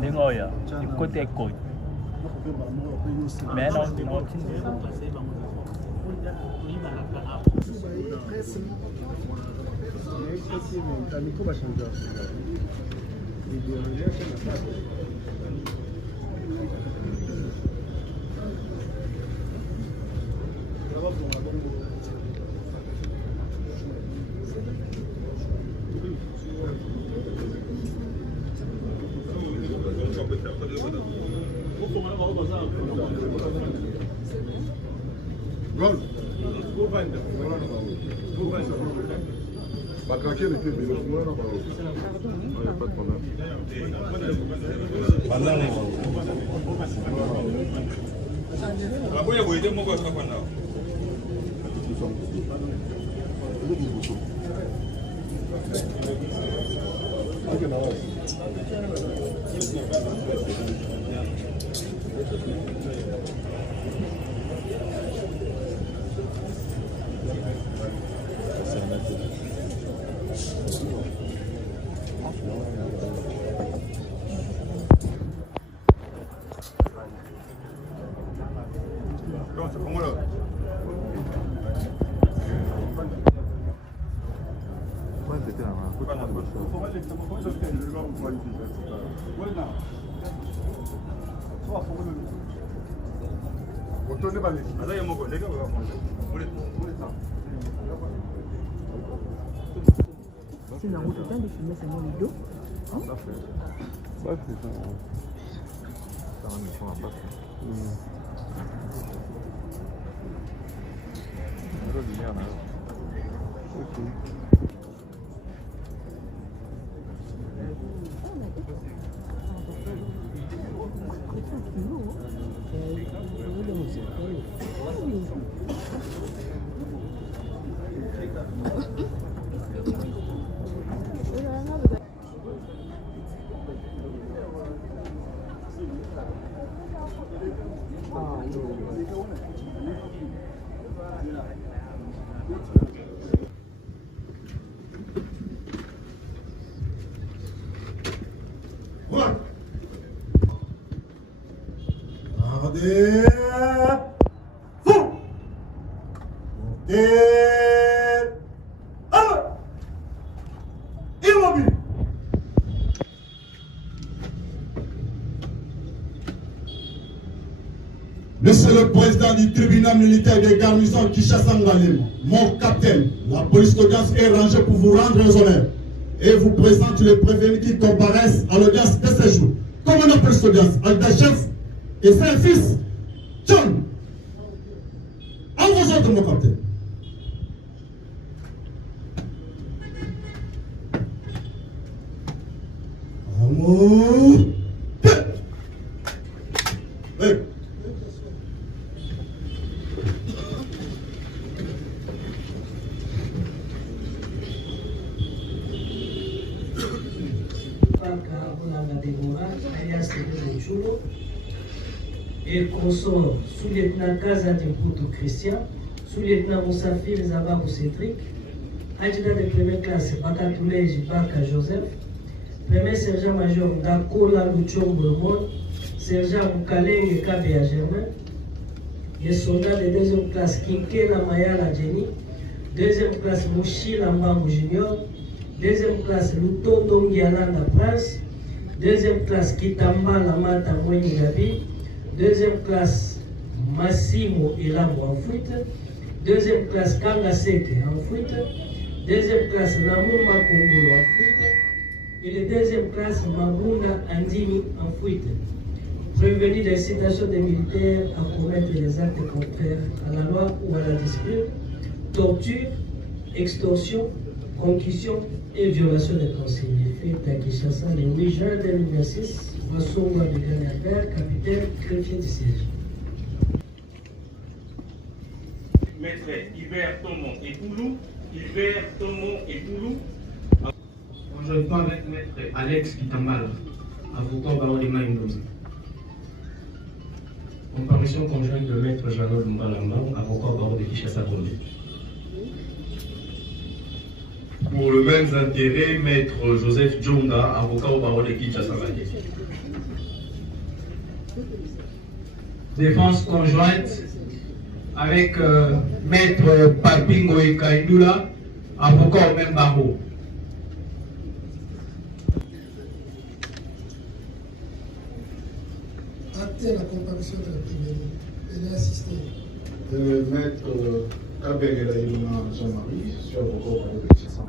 Nengoya, du côté côte. Mais non, non. C'est la route de filmer seulement les dos. Ça fait ça. Ça va me faire un passe. Monsieur le président du tribunal militaire des garnisons Kinshasa Ngalema, mon capitaine, la police d'audience est rangée pour vous rendre les honneurs et vous présente les prévenus qui comparaissent à l'audience de ce jour. Commandant de police d'audience, chef et c'est un fils, John. En vos ordres, mon capitaine. Amour. Oui. Et consort sous-lieutenant Kaza Timputu Christian, sous-lieutenant Moussafir Zababou Cédric, adjudant de première classe Bakatoulé Jibaka Joseph, premier sergent-major Dakola Luchombo Mon, sergent Moukaleng Kabea Germain, et soldat de deuxième classe Kinkela Mayala Jenny, Deuxième classe, Mouchi Lambango Junior. Deuxième classe, Lutondo Ngialanda Prince. Deuxième classe, Kitamba Lamata Mweni Gabi. Deuxième classe, Massimo Elamo en fuite. Deuxième classe, Kangaseke en fuite. Deuxième classe, Namumba Kongolo en fuite. Et la deuxième classe, Mabunda Andimi en fuite. Prévenu d'incitation des militaires à commettre des actes contraires à la loi ou à la discipline, torture, extorsion, concussion et violation des consignes. Fait à Kinshasa le 8 juin 2006, Massonga de Ganabert, capitaine greffier du siège. Maître Hubert Tomon et Poulou, Hubert Tomon et Poulou. Conjointement avec Maître Alex Kitambala, avocat au barreau de Maïndozi. Comparution conjointe de Maître Jeannot Mbalamba, avocat au barreau de Kinshasa-Gombe. Pour le même intérêt, Maître Joseph Djonga, avocat au barreau de Kinshasa-Gombe. Défense conjointe avec Maître Papingo et Kaïdoula, avocat au même barreau. Acter la comparution de la première. Elle est assistée. Maître Kabengela Iluna Jean-Marie, je suis avocat au barreau de Kinshasa.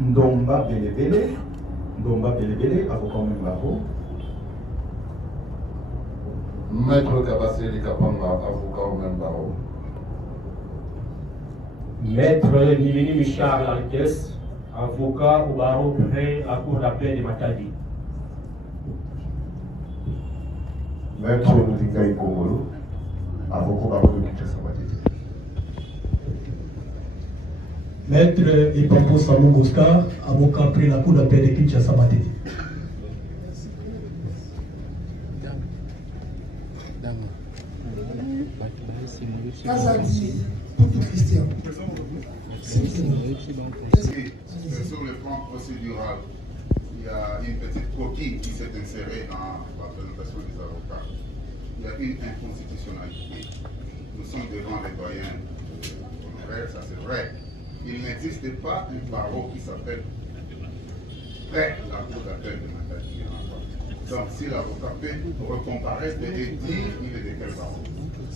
Ndomba Belebele, avocat au même barreau. Maître Kabasseli Kapanga, avocat au même barreau. Maître Nilini Michard Larquès, avocat au barreau près à cour d'appel de Matadi. Maître Nzinga Ikongolo, avocat au barreau de Kinshasa-Gombe. Maître Ipampo Salongo Oscar, avocat près la cour d'appel de Kinshasa-Gombe. Kazadi, Poutou Christian. Sur le plan procédural, il y a une petite coquille qui s'est insérée dans la présentation des avocats. Il y a une inconstitutionnalité. Nous sommes devant les doyens honoraires, ça c'est vrai. Il n'existe pas un barreau qui s'appelle près la cour d'appel de Matadi. Donc si l'avocat peut recomparaître et dire il est de quel barreau.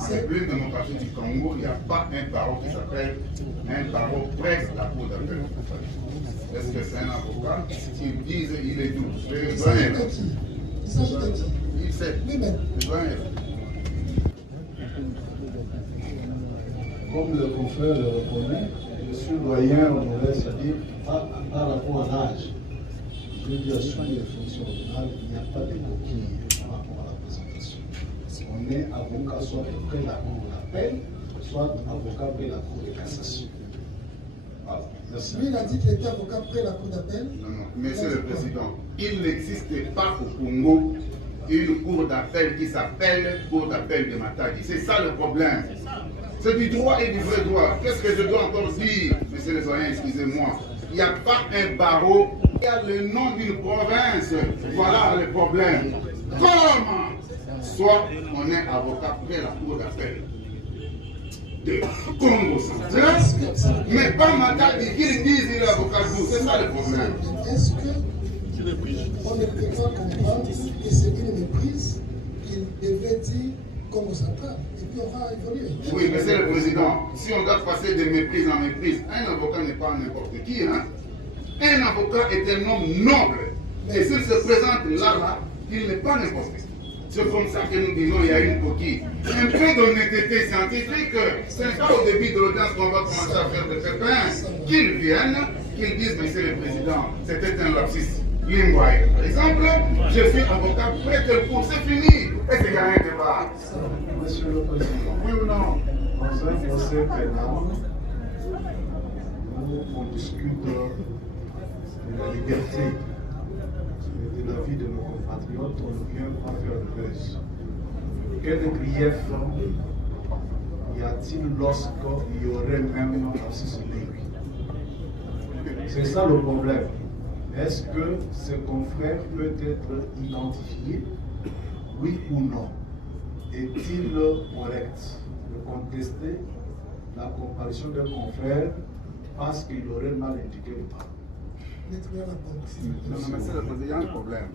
En République démocratique du Congo, il n'y a pas un barreau qui s'appelle un barreau près la cour d'appel. Est-ce que c'est un avocat qui dit il est d'où? Le doyen. Il s'agit de qui? Il sait. Lui-même. Le doyen. Comme le confrère le reconnaît, je suis doyen honoraire, c'est-à-dire par rapport à l'âge. Je dis à sur les fonctions pénales, il n'y a pas de coquille par rapport à la présentation. On est avocat soit près la cour d'appel, soit avocat près la cour de cassation. Voilà. Merci. Lui, il a dit qu'il était avocat près la cour d'appel. Non, non, Monsieur le Président, il n'existe pas au Congo une cour d'appel qui s'appelle cour d'appel de Matadi. C'est ça le problème. C'est du droit et du vrai droit. Qu'est-ce que je dois encore dire, monsieur le doyen, excusez-moi. Il n'y a pas un barreau, il y a le nom d'une province. Voilà le problème. Comment? Soit on est avocat près la cour d'appel de Congo central, mais pas Matadi qui disent qu'il est avocat d'où. C'est ça le problème. Est-ce qu'on ne peut pas comprendre que c'est une méprise qu'il devait dire Congo central et puis on va évoluer? Oui, monsieur le Président, si on doit passer de méprise en méprise, un avocat n'est pas n'importe qui. Hein? Un avocat est un homme noble. Et s'il se présente là, il n'est pas n'importe qui. C'est comme ça que nous disons, il y a une coquille. Un peu d'honnêteté scientifique, ce n'est pas au début de l'audience qu'on va commencer à faire des pépins. Qu'ils viennent, qu'ils disent, monsieur le Président, c'était un lapsus linguae. Par exemple, je suis avocat près de cours, c'est fini. Et c'est gagné un débat. Monsieur le Président, Oui ou non? dans un procès pénal, où on discute de la liberté et de la vie de nos compatriotes, on ne vient pas faire de buzz. Quel grief y a-t-il lorsqu'il y aurait même lapsus linguae? C'est ça le problème. Est-ce que ce confrère peut être identifié? Oui ou non? Est-il correct? Le contenu contester la comparution d'un confrère parce qu'il aurait mal indiqué le parent. Non, mais c'est il y a un problème.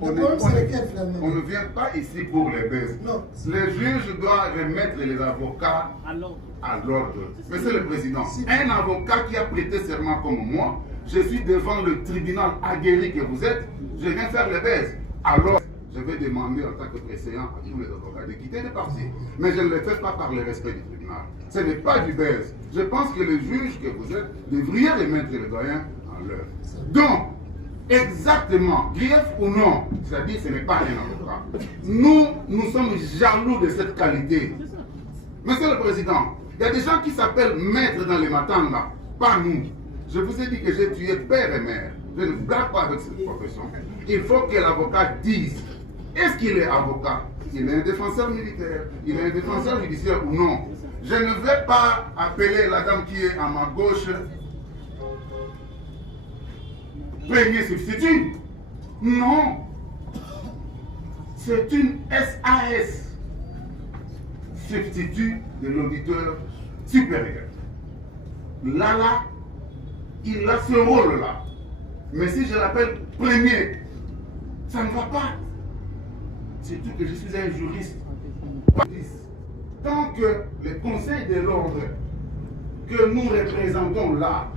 On ne vient pas ici pour les baises. Les juges doivent remettre les avocats à l'ordre. Monsieur le Président, un avocat qui a prêté serment comme moi, je suis devant le tribunal aguerri que vous êtes, je viens faire les baises. Alors, je vais demander en tant que précédent à tous les avocats de quitter le parti. Mais je ne le fais pas par le respect du tribunal. Ce n'est pas du baise. Je pense que les juges que vous êtes devriez remettre le doyen en l'heure. Donc, exactement, grief ou non, c'est-à-dire ce n'est pas un avocat. Nous sommes jaloux de cette qualité. Monsieur le Président, il y a des gens qui s'appellent maîtres dans les matins là, pas nous. Je vous ai dit que j'ai tué père et mère. Je ne blague pas avec cette profession. Il faut que l'avocat dise, est-ce qu'il est avocat? Il est un défenseur militaire, il est un défenseur judiciaire ou non? Je ne vais pas appeler la dame qui est à ma gauche premier substitut. Non. C'est une SAS, substitut de l'auditeur supérieur. Là, il a ce rôle-là. Mais si je l'appelle premier, ça ne va pas. Surtout que je suis un juriste. Tant que le Conseil de l'ordre que nous représentons là,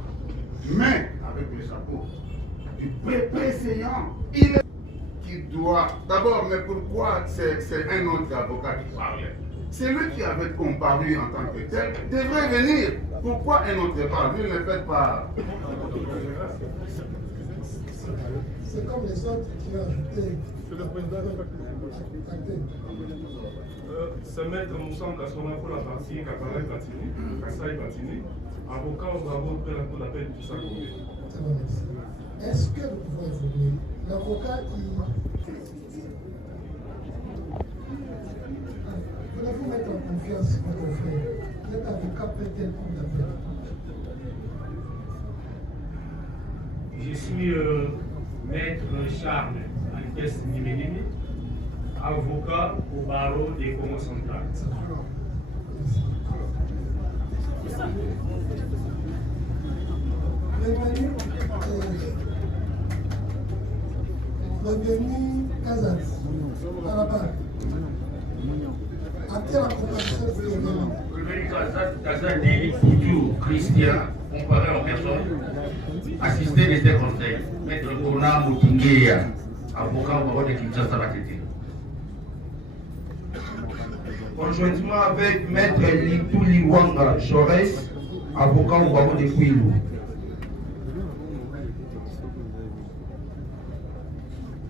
mais avec le chapeau du préséant, il est qui doit. D'abord, mais pourquoi c'est un autre avocat qui parlait? C'est lui qui avait comparu en tant que tel, devrait venir. Pourquoi un autre parle? Lui ne le fait pas. C'est comme les autres qui ont ajouté. C'est maître Moussa Kassona pour la partie Kassai Batini, avocat au barreau de la Cour d'appel du Sakomé. Est-ce que nous pouvons évoluer? L'avocat qui. Voulez-vous mettre en confiance votre frère? Vous êtes avocat près quelle cour d'appel? Je suis maître Charles Altes Nimenimi, avocat au barreau des Congo central. Bienvenue Kazat, à la barre. À quelle accompagnement vous êtes venu? Bienvenue Kazat dit toujours Christian, comparé aux personnes, assisté de ses conseils, maître Kona Moutingueya, avocat au barreau de Kinshasa Batete. Conjointement avec maître Lipuli Wanga Chores, avocat au barreau de Kwilu.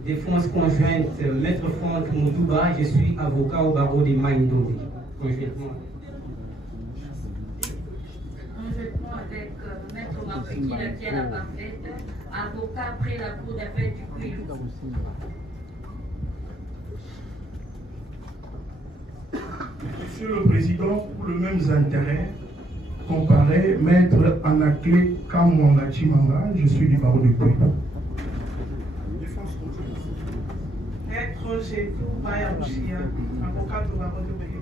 Défense conjointe, maître Franck Moutouba, je suis avocat au barreau de Maïndombe. Conjointement avec maître Mapeki Latia Parfaite, avocat après la cour d'appel du Kwilu. Monsieur le Président, pour le même intérêt, comparé, maître Anaclé Kamwanga Chimanga, je suis du barreau de Kwilu. Maître Gétou Bayarouchia, avocat au barreau de Kwilu.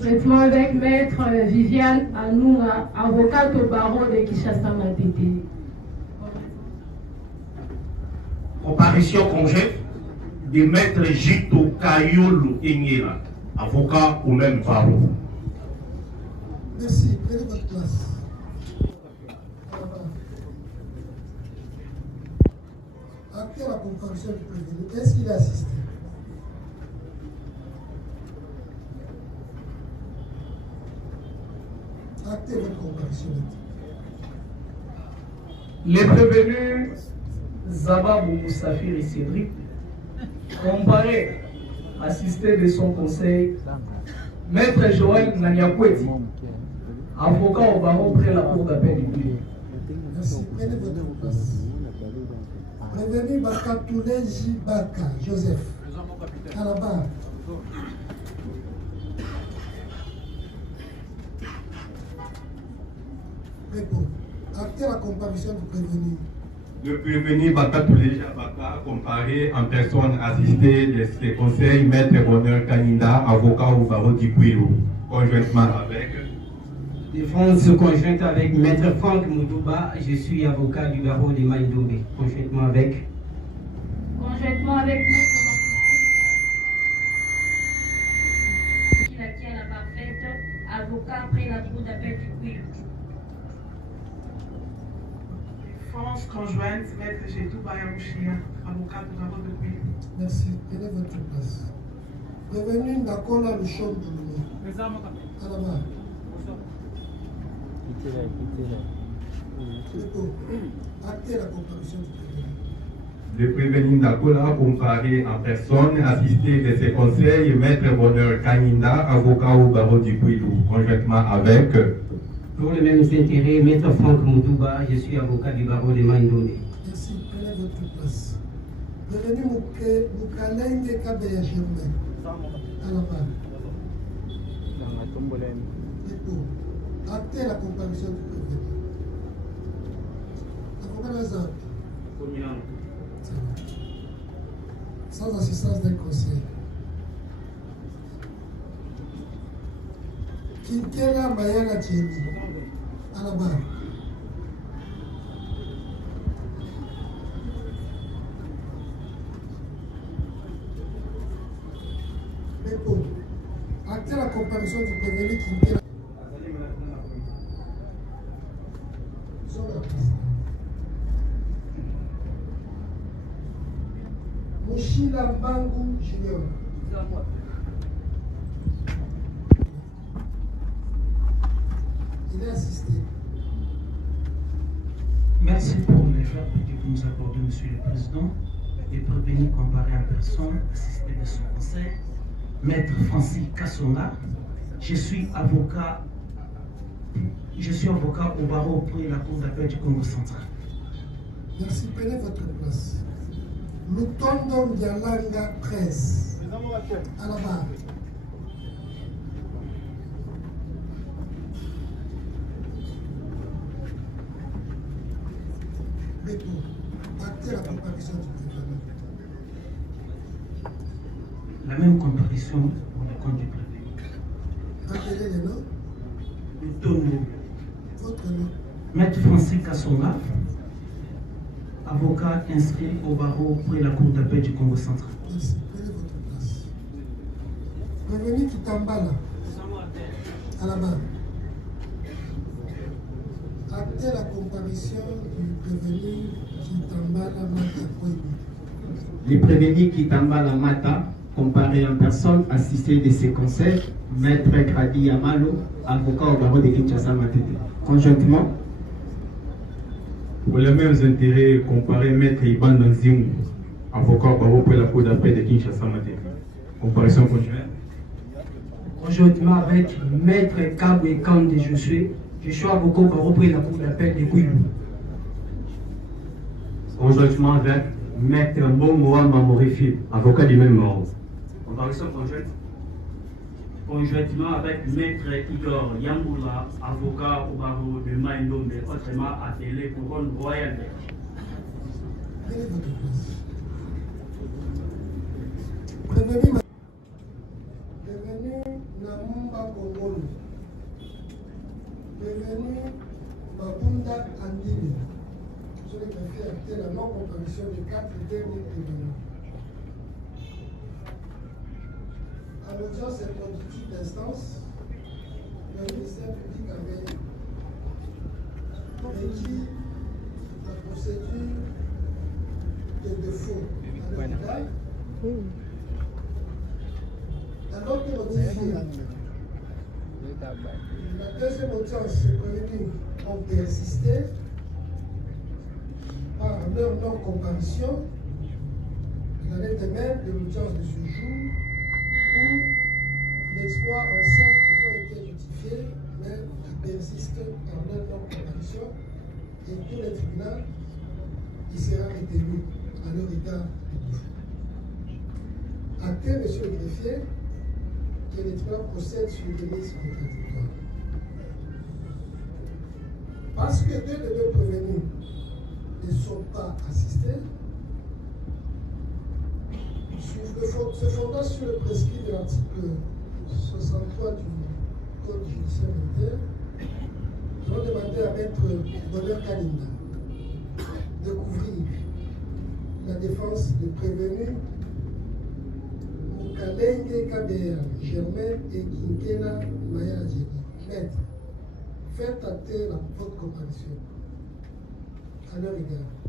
Traitement avec maître Viviane Anoura, avocate au barreau de Kinshasa Matete. Comparution conjointe de maître Jito Kayolo Enyela, avocat au même barreau. Merci, prenez votre place. Après la comparution du prévenu, est-ce qu'il a assisté? Actez votre comparution. Les prévenus Zababou Moussafir et Cédric, comparé, assisté de son conseil, maître Joël Naniakweti, avocat au barreau près la cour d'appel du Kwilu. Merci, prenez votre place. Prévenu Bakatoulé Jibaka, Joseph, à la barre. Réponds. Actez la comparution du prévenu. Le prévenu Bakatouleja Baka comparé en personne assistée des conseils Maître Bonheur Kaninda, avocat au barreau d'Ikouilou, conjointement avec. Défense conjointe avec Maître Franck Moudouba, je suis avocat du barreau de Maïdombe, conjointement avec. Conjointement avec Maître qui la tient la parfaite, avocat après la cour d'appel du Kouilou. Défense conjointe, Maître Gétou Bayamouchia, avocat du barreau de Kouilou. Merci. Prenez votre place. Revenu Ndakola le champ de l'eau. À la main. Actez la comparution du prévenu. Le prévenu Ndakola comparé en personne assisté de ses conseils Maître Bonheur Kaninda, avocat au barreau d'Ikouilou, conjointement avec. Pour les mêmes intérêts, Maître Franck Moudouba, je suis avocat du barreau de Maïdombe. Merci. Prenez votre place. Revenu Moukalenge Kabeya Germain. À la main. Actez la comparution du prévenu. Avocat Lazare. Sans assistance d'un conseil. Kinkela Mayala Tieni. À la barre. Actez la comparution du prévenu Kinkela. Mouchila Bangu Junior. Il est assisté. Merci pour les verbes que vous nous accordez, Monsieur le Président. Les prévenus comparés en personne, assisté de son conseil, Maître Francis Kassonga. Je suis avocat au barreau auprès de la Cour d'appel du Congo central. Merci, prenez votre place. Lutondo Ndialanga 13. À la barre. Bépo, actez la comparution du prévenu. La même comparution pour le compte du prévenu. Rappelez les noms. Lutondo. Votre nom. Maître Francis Kassonga, avocat inscrit au barreau auprès de la Cour d'appel du Congo central. Merci. Prenez votre place. Prévenu Kitambala. À la barre. Actez la comparution du prévenu Kitambala Mata Kouébi. Les prévenus Kitambala Mata, comparé en personne, assisté de ses conseils, Maître Kradi Yamalo, avocat au barreau de Kinshasa Matete. Conjointement. Pour les mêmes intérêts, comparé Maître Iban Nanzimu, avocat au barreau pour la Cour d'appel de Kinshasa Matete. Comparaison conjointe. Conjointement avec Maître Kabwe Kande, je suis avocat au barreau pour la Cour d'appel de Kouilou. Conjointement avec Maître Momoa Mamorifi, avocat du même ordre. Comparaison conjointe. Conjointement avec Maître Igor Yamboula, avocat au barreau de Maïdombe, autrement appelé couronne royale. Prévenu Namumba Kongolo. Prévenu Mabunda Andini. Je vais faire acter la non-comparution des 4 derniers prévenus. À l'audience introductive d'instance, le ministère public avait écrit la procédure de défaut à l'hôpital. Alors que notifié, la deuxième audience, les prévenus ont persisté par leur non-comparution. Il en est de même de l'audience de ce jour où l'exploit en 5 ils ont été justifiés, mais ils persistent par leur non-comparution et tout le tribunal qui sera retenu à leur égard de défaut. Acté, monsieur le greffier, que le tribunal procède sur les listes contradictoires. Parce que deux de deux prévenus ne sont pas assistés, se fondant sur le prescrit de l'article 63 du Code judiciaire militaire, nous allons demander à Maître Bonheur Kalinda de couvrir la défense de prévenu Mukalenge Kabea Germain et Kinkena Maya Djeri. Maître, faites acter votre comparaison à leur égard.